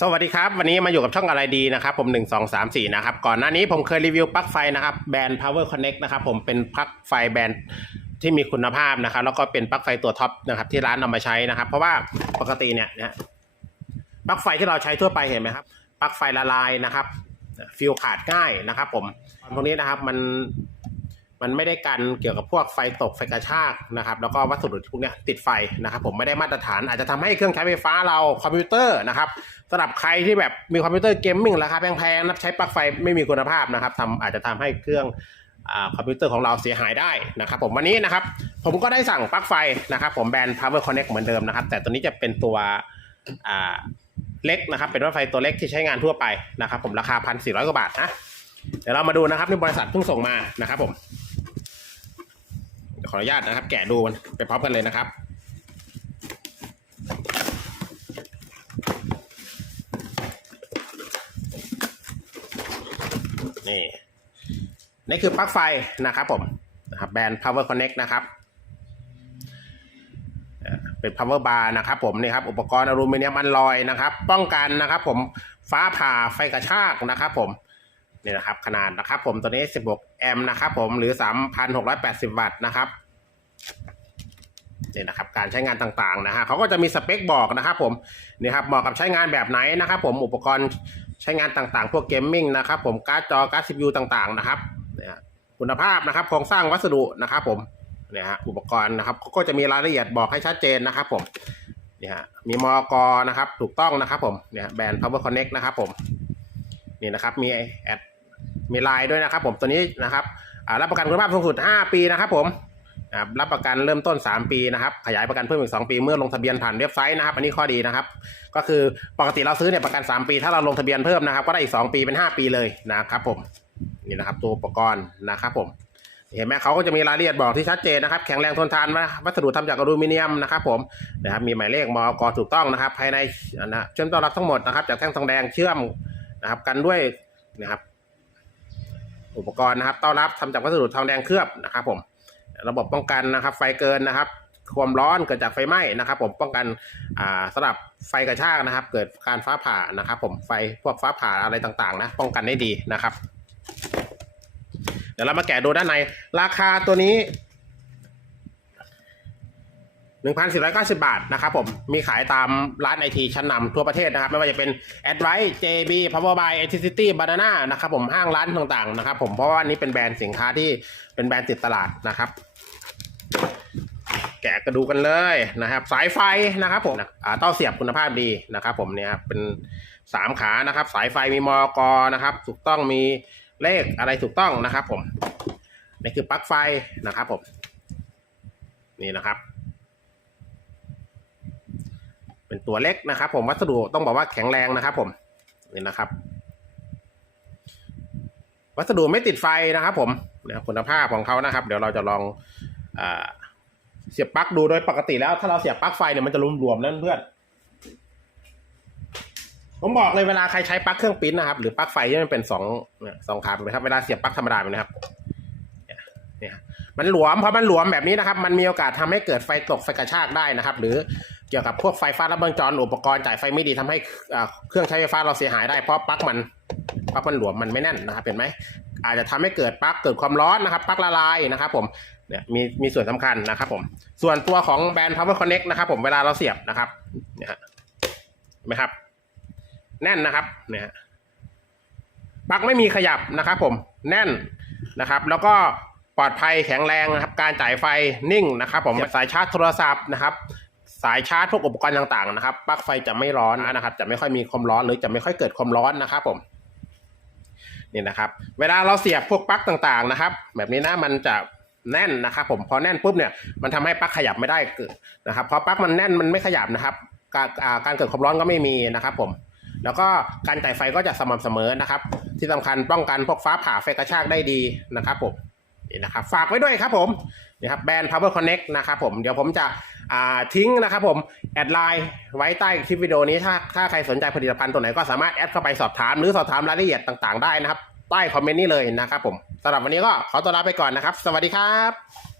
สวัสดีครับ วันนี้มาอยู่กับช่องอะไรดีนะครับผม 1 2 3 4 นะครับ ก่อนหน้านี้ผมเคยรีวิวปลั๊กไฟนะครับแบรนด์ Power Connect นะครับผมเป็นปลั๊กไฟแบรนด์ที่มีคุณภาพนะครับ แล้วก็เป็นปลั๊กไฟตัวท็อปนะครับที่ร้านนำมาใช้นะครับ เพราะว่าปกติเนี่ยนะปลั๊กไฟที่เราใช้ทั่วไปเห็นไหมครับปลั๊กไฟละลายนะครับฟิวขาดง่ายนะครับ ผมพวกนี้นะครับมัน มันไม่ได้กันเกี่ยวกับพวกไฟตกไฟกระชากนะครับแล้วก็วัสดุพวกเนี้ยติดไฟนะครับ ผมไม่ได้มาตรฐาน อาจจะทำให้เครื่องใช้ไฟฟ้าเราคอมพิวเตอร์นะครับสำหรับใครที่แบบมีคอมพิวเตอร์เกมมิ่งราคาแพงๆนะใช้ปลั๊กไฟไม่มีคุณภาพนะครับทำอาจจะทำให้เครื่องอคอมพิวเตอร์ของเราเสียหายได้นะครับ ผมวันนี้นะครับผมก็ได้สั่งปลั๊กไฟนะครับ ผมแบรนด์ Power Connect เหมือนเดิมนะครับ แต่ตัวนี้จะเป็นตัวเล็กนะครับ เป็นปลั๊กไฟตัวเล็กที่ใช้งานทั่วไปนะครับ ผมราคาพันสี่ร้อยกว่าบาทนะเดี๋ยวเรามาดูนะครับในบริษัทเพิ่งส่งมานะครับผม ขออนุญาตนะครับ แกะดูมันไปพร้อมกันเลยนะครับ นี่นี่คือปลั๊กไฟนะครับผมนะครับแบรนด์ Power Connect นะครับเป็น power bar นะครับผมนี่ครับอุปกรณ์อลูมิเนียมอัลลอยนะครับ ป้องกันนะครับ ผมฟ้าผ่าไฟกระชากนะครับ ผม นี่นะครับ ขนาดนะครับ ผมตัวนี้ 16 แอมป์นะครับ ผมหรือ 3,680 วัตต์นะครับนี่นะครับการใช้งานต่างๆนะฮะเขาก็จะมีสเปคบอกนะครับ ผมนี่ครับเหมาะกับใช้งานแบบไหนนะครับ ผมอุปกรณ์ใช้งานต่างๆ พวกเกมมิ่งนะครับ ผมการ์ดจอการ์ดซีพียูต่างๆนะครับเนี่ยคุณภาพนะครับโครงสร้างวัสดุนะครับผมเนี่ยฮะอุปกรณ์นะครับเขาก็จะมีรายละเอียดบอกให้ชัดเจนนะครับ ผมเนี่ยฮะมีมอกนะครับ ถูกต้องนะครับ ผมเนี่ยแบรนด์ Power Connect นะครับ ผมนี่นะครับมีแอด มีลน์ด้วยนะครับ ผมตัวนี้นะครับรับประกันคุณภาพสูงสุด 5 ปีนะครับ ผมรับประกันเริ่มต้น 3 ปีนะครับขยายประกันเพิ่มอีก 2 ปีเมื่อลงทะเบียนผ่านเว็บไซต์นะครับ อันนี้ข้อดีนะครับ ก็คือปกติเราซื้อเนี่ยประกัน 3 ปี ถ้าเราลงทะเบียนเพิ่มนะครับ ก็ได้อีก 2 ปีเป็น 5 ปีเลยนะครับ ผมนี่นะครับตัวอุปกรณ์นะครับผมเห็นไหมเขาก็จะมีรายละเอียดบอกที่ชัดเจนนะครับแข็งแรงทนทานวัสดุทำจากอลูมิเนียมนะครับผมนะครับมีหมายเลขมอกถูกต้องนะครับ ภายในนะเชื่อมต่อรับทั้งหมดนะครับ จากแท่งทองแดงเชื่อมนะครับกันด้วยนะครับ อุปกรณ์นะครับต้อนรับทำจากวัสดุทองแดงเคลือบนะครับผมระบบป้องกันนะครับ ไฟเกินนะครับ ความร้อนเกิดจากไฟไหม้นะครับ ผมป้องกันอ่าสำหรับไฟกระชากนะครับ เกิดการฟ้าผ่านะครับ ผมไฟพวกฟ้าผ่าอะไรต่างๆ นะ ป้องกันได้ดีนะครับ เดี๋ยวเรามาแกะดูด้านใน ราคาตัวนี้ 1,490 บาทนะครับผมมีขายตามร้านไอทีชั้นนำทั่วประเทศนะครับ ไม่ว่าจะเป็น a d v i c e JB Power by Electricity Banana นะครับผมห้างร้านต่างๆนะครับผมเพราะว่าอันนี้เป็นแบรนด์สินค้าที่เป็นแบรนด์ติดตลาดนะครับ แกะกระดูกันเลยนะครับ สายไฟนะครับผมอ่าเต้าเสียบคุณภาพดีนะครับผมเนี่ยเป็นสามขานะครับ สายไฟมีมอกนะครับถูกต้องมีเลขอะไรถูกต้องนะครับผมนี่คือปลั๊กไฟนะครับผมนี่นะครับ เป็นตัวเล็กนะครับ ผมวัสดุต้องบอกว่าแข็งแรงนะครับ ผมนี่นะครับ วัสดุไม่ติดไฟนะครับ ผมนะคุณภาพของเขานะครับ เดี๋ยวเราจะลองอเสียบปลั๊กดูโดยปกติแล้ว ถ้าเราเสียบปลั๊กไฟเนี่ยมันจะรวมๆนั่นเพื่อนผมบอกเลยเวลาใครใช้ปลั๊กเครื่องปริ้นนะครับ หรือปลั๊กไฟที่มันเป็นสองสองขาแบบนี้ครับเวลาเสียบปลั๊กธรรมดาแบบนี้ครับเนี่ยมันหลวมเพอมันหลวมแบบนี้นะครับ มันมีโอกาสทำให้เกิดไฟตกไฟกระชากได้นะครับ หรือ เกี่ยวกับพวกไฟฟ้าลัดวงจรอุปกรณ์จ่ายไฟไม่ดีทำให้เครื่องใช้ไฟฟ้าเราเสียหายได้เพราะปลั๊กมันปลั๊กมันหลวมมันไม่แน่นนะครับเห็นไหมอาจจะทำให้เกิดปลั๊กเกิดความร้อนนะครับปลั๊กละลายนะครับผมเนี่ยมีมีส่วนสำคัญนะครับผมส่วนตัวของแบรนด์ Power Connect นะครับผมเวลาเราเสียบนะครับเนี่ยเห็นไหมครับ แน่นนะครับเนี่ยฮะปลั๊กไม่มีขยับนะครับผมแน่นนะครับ แล้วก็ปลอดภัยแข็งแรงนะครับ การจ่ายไฟนิ่งนะครับ ผมสายชาร์จโทรศัพท์นะครับ สายชาร์จพวกอุปกรณ์ต่างๆนะครับปลั๊กไฟจะไม่ร้อนนะครับ จะไม่ค่อยมีความร้อนหรือจะไม่ค่อยเกิดความร้อนนะครับผมนี่นะครับ เวลาเราเสียบพวกปลั๊กต่างๆนะครับ แบบนี้นะมันจะแน่นนะครับ ผมพอแน่นปุ๊บเนี่ยมันทำให้ปลั๊กขยับไม่ได้นะครับพอปลั๊กมันแน่นมันไม่ขยับนะครับ การเกิดความร้อนก็ไม่มีนะครับ ผม แล้วก็การจ่ายไฟก็จะสม่ำเสมอนะครับ ที่สำคัญป้องกันพวกฟ้าผ่าไฟกระชากได้ดีนะครับผมนี่นะครับฝากไว้ด้วยครับผมนี่ครับแบรนด์ Power Connect นะครับผมเดี๋ยวผมจะ ทิ้งนะครับผมแอดไลน์ไว้ใต้คลิปวิดีโอนี้ถ้าถ้าใครสนใจผลิตภัณฑ์ตัวไหนก็สามารถแอดเข้าไปสอบถาม หรือสอบถามรายละเอียดต่างๆได้นะครับ ใต้คอมเมนต์นี้เลยนะครับผมสำหรับวันนี้ก็ขอตัวลาไปก่อนนะครับ สวัสดีครับ